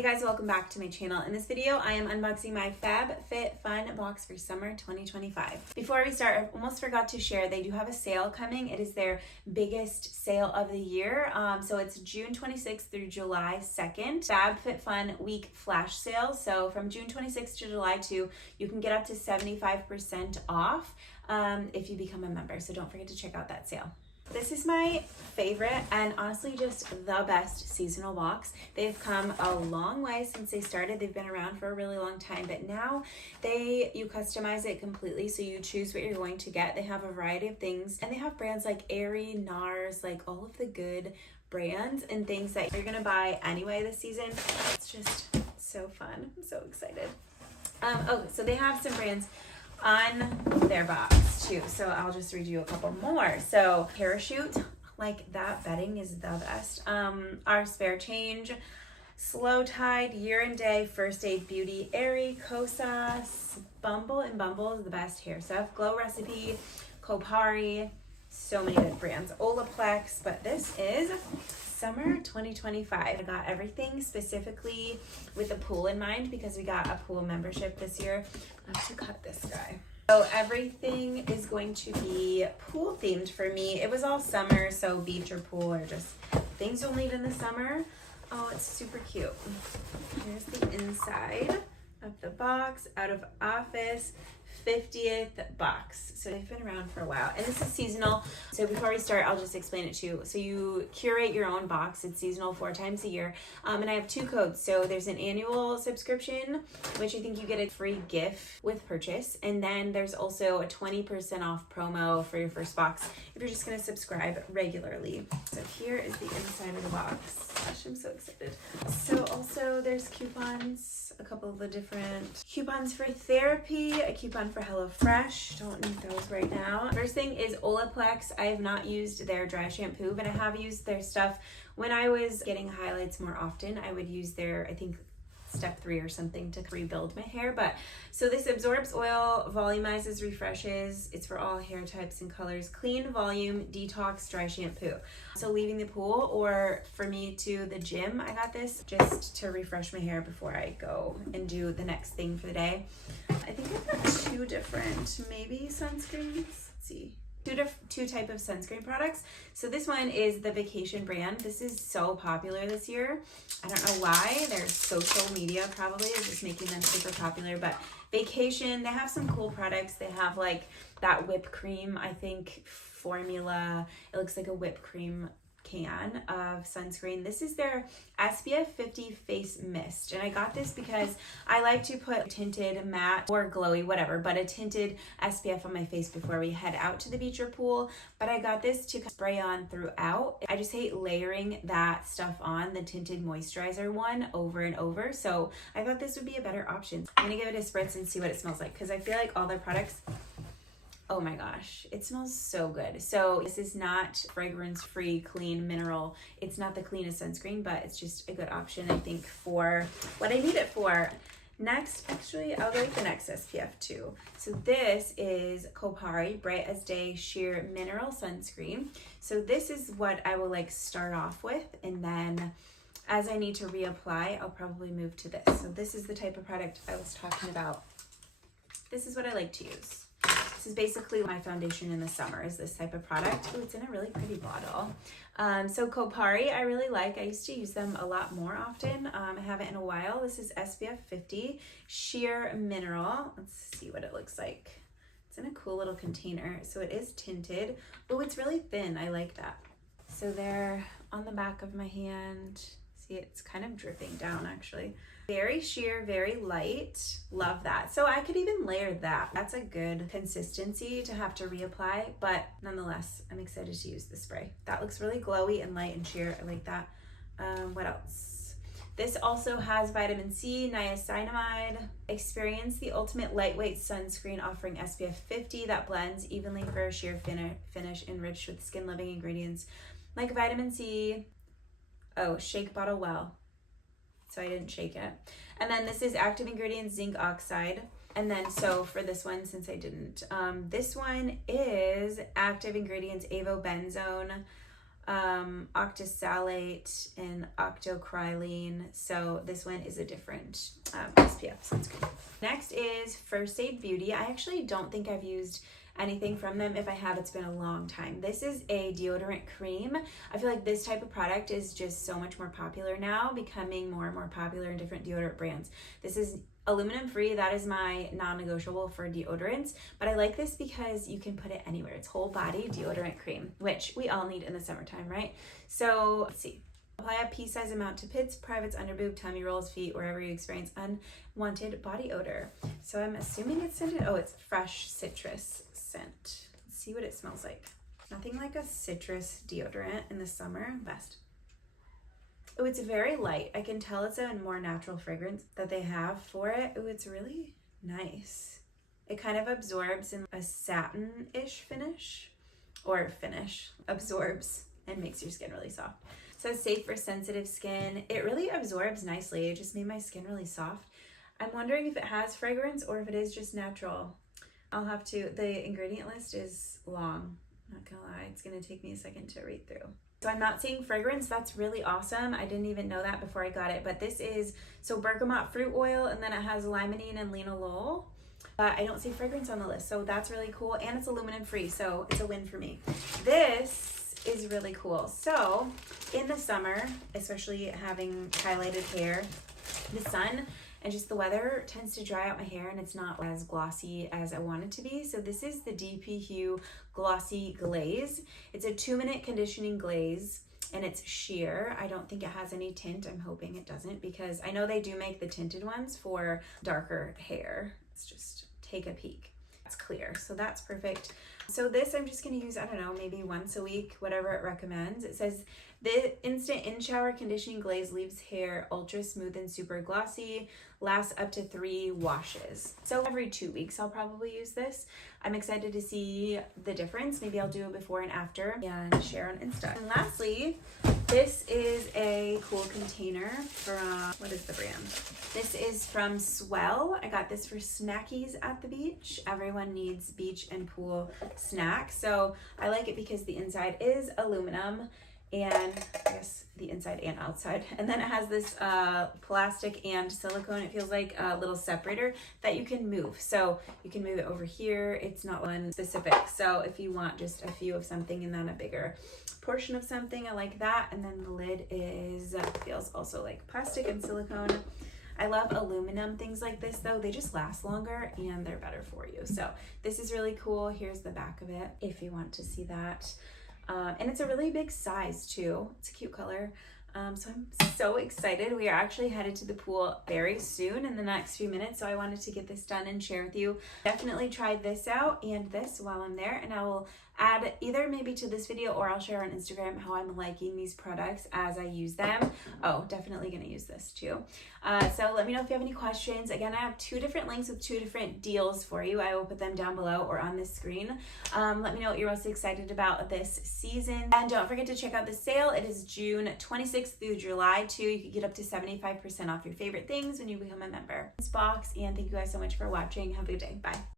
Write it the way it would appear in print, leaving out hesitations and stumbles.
Hey guys, welcome back to my channel. In this video, I am unboxing my FabFitFun box for summer 2025. Before we start, I almost forgot to share, they do have a sale coming. It is their biggest sale of the year. So it's June 26th through July 2nd. FabFitFun week flash sale. So from June 26th to July 2, you can get up to 75% off if you become a member. So don't forget to check out that sale. This is my favorite and honestly just the best seasonal box. They've come a long way since they started. They've been around for a really long time, but now you customize it completely, so you choose what you're going to get. They have a variety of things, and they have brands like Aerie, NARS, like all of the good brands and things that you're gonna buy anyway this season. It's just so fun. I'm so excited. So they have some brands on their box too, so I'll just read you a couple more. So Parachute, like that bedding is the best. Our Spare Change, Slow Tide, Year and Day, First Aid Beauty, Aerie, Kosas, Bumble, and Bumble is the best hair stuff. Glow Recipe, Kopari, so many good brands. Olaplex, but this is summer 2025. I got everything specifically with the pool in mind because we got a pool membership this year. I have to cut this guy. So everything is going to be pool themed for me. It was all summer, so beach or pool or just things you'll need in the summer. Oh, it's super cute. Here's the inside of the box. Out of Office, 50th box. So they've been around for a while, and this is seasonal. So before we start, I'll just explain it to you. So you curate your own box. It's seasonal 4 times a year, and I have 2 codes. So there's an annual subscription, which I think you get a free gift with purchase, and then there's also a 20% off promo for your first box if you're just going to subscribe regularly. So here is the inside of the box. Gosh, I'm so excited. So also there's coupons, a couple of the different coupons for therapy, a coupon for HelloFresh. Don't need those right now. First thing is Olaplex. I have not used their dry shampoo, but I have used their stuff when I was getting highlights more often. I would use their, I think, step 3 or something to rebuild my hair. But so this absorbs oil, volumizes, refreshes. It's for all hair types and colors. Clean, volume, detox, dry shampoo. So leaving the pool or for me to the gym, I got this just to refresh my hair before I go and do the next thing for the day. I think I've got 2 different maybe sunscreens. Let's see. 2 type of sunscreen products. So this one is the Vacation brand. This is so popular this year. I don't know why. Their social media probably is just making them super popular, but Vacation, they have some cool products. They have like that whipped cream, I think, formula. It looks like a whipped cream can of sunscreen. This is their SPF 50 face mist, and I got this because I like to put tinted matte or glowy, whatever, but a tinted SPF on my face before we head out to the beach or pool. But I got this to spray on throughout. I just hate layering that stuff on, the tinted moisturizer one, over and over, so I thought this would be a better option. I'm gonna give it a spritz and see what it smells like, because I feel like all their products, oh my gosh, it smells so good. So this is not fragrance-free, clean, mineral. It's not the cleanest sunscreen, but it's just a good option, I think, for what I need it for. Next, actually, I'll go with the next SPF too. So this is Kopari Bright as Day Sheer Mineral Sunscreen. So this is what I will like start off with, and then as I need to reapply, I'll probably move to this. So this is the type of product I was talking about. This is what I like to use. This is basically my foundation in the summer, is this type of product. Oh, it's in a really pretty bottle. So Kopari, I really like. I used to use them a lot more often. I haven't in a while. This is SPF 50 Sheer Mineral. Let's see what it looks like. It's in a cool little container. So it is tinted. Oh, it's really thin. I like that. So they're on the back of my hand. See, it's kind of dripping down actually. Very sheer, very light. Love that. So I could even layer that. That's a good consistency to have to reapply, but nonetheless, I'm excited to use the spray. That looks really glowy and light and sheer. I like that. What else? This also has vitamin C, niacinamide. Experience the ultimate lightweight sunscreen offering SPF 50 that blends evenly for a sheer finish enriched with skin-loving ingredients like vitamin C. Oh, shake bottle well. So I didn't shake it. And then this is active ingredients, zinc oxide. And then so for this one, since I didn't, this one is active ingredients, avobenzone, octosalate and octocrylene. So this one is a different SPF sunscreen. Next is First Aid Beauty. I actually don't think I've used anything from them. If I have, it's been a long time. This is a deodorant cream. I feel like this type of product is just so much more popular now, becoming more and more popular in different deodorant brands. This is aluminum free. That is my non-negotiable for deodorants, but I like this because you can put it anywhere. It's whole body deodorant cream, which we all need in the summertime, right? So let's see. Apply a pea-sized amount to pits, privates, underboob, tummy rolls, feet, wherever you experience unwanted body odor. So I'm assuming it's scented. Oh, it's fresh citrus scent. Let's see what it smells like. Nothing like a citrus deodorant in the summer. Best. Oh, it's very light. I can tell it's a more natural fragrance that they have for it. Oh, it's really nice. It kind of absorbs in a satin-ish finish, absorbs and makes your skin really soft. So safe for sensitive skin. It really absorbs nicely. It just made my skin really soft. I'm wondering if it has fragrance or if it is just natural. I'll have to, the ingredient list is long. Not gonna lie, it's gonna take me a second to read through. So I'm not seeing fragrance. That's really awesome. I didn't even know that before I got it, but this is, so bergamot fruit oil, and then it has limonene and linalool. But I don't see fragrance on the list, so that's really cool. And it's aluminum free, so it's a win for me. This is really cool. So in the summer, especially having highlighted hair, the sun and just the weather tends to dry out my hair and it's not as glossy as I want it to be. So this is the DP Hue Glossy Glaze. It's a 2-minute conditioning glaze and it's sheer. I don't think it has any tint. I'm hoping it doesn't, because I know they do make the tinted ones for darker hair. Let's just take a peek. It's clear, so that's perfect. So this I'm just gonna use, I don't know, maybe once a week, whatever it recommends. It says the instant in-shower conditioning glaze leaves hair ultra smooth and super glossy, lasts up to 3 washes. So every 2 weeks I'll probably use this. I'm excited to see the difference. Maybe I'll do a before and after and share on Insta. And lastly, this is a cool container from, what is the brand? This is from Swell. I got this for snackies at the beach. Everyone needs beach and pool snacks. So I like it because the inside is aluminum, and I guess the inside and outside. And then it has this plastic and silicone. It feels like a little separator that you can move. So you can move it over here. It's not one specific. So if you want just a few of something and then a bigger portion of something, I like that. And then the lid feels also like plastic and silicone. I love aluminum things like this though. They just last longer and they're better for you. So this is really cool. Here's the back of it if you want to see that. And it's a really big size too. It's a cute color. So I'm so excited. We are actually headed to the pool very soon in the next few minutes. So I wanted to get this done and share with you. Definitely try this out and this while I'm there. And I will add either maybe to this video or I'll share on Instagram how I'm liking these products as I use them. Oh, definitely gonna use this too. So let me know if you have any questions. Again, I have 2 different links with 2 different deals for you. I will put them down below or on this screen. Let me know what you're most excited about this season. And don't forget to check out the sale. It is June 26th through July 2. You can get up to 75% off your favorite things when you become a member. This box, and thank you guys so much for watching. Have a good day. Bye.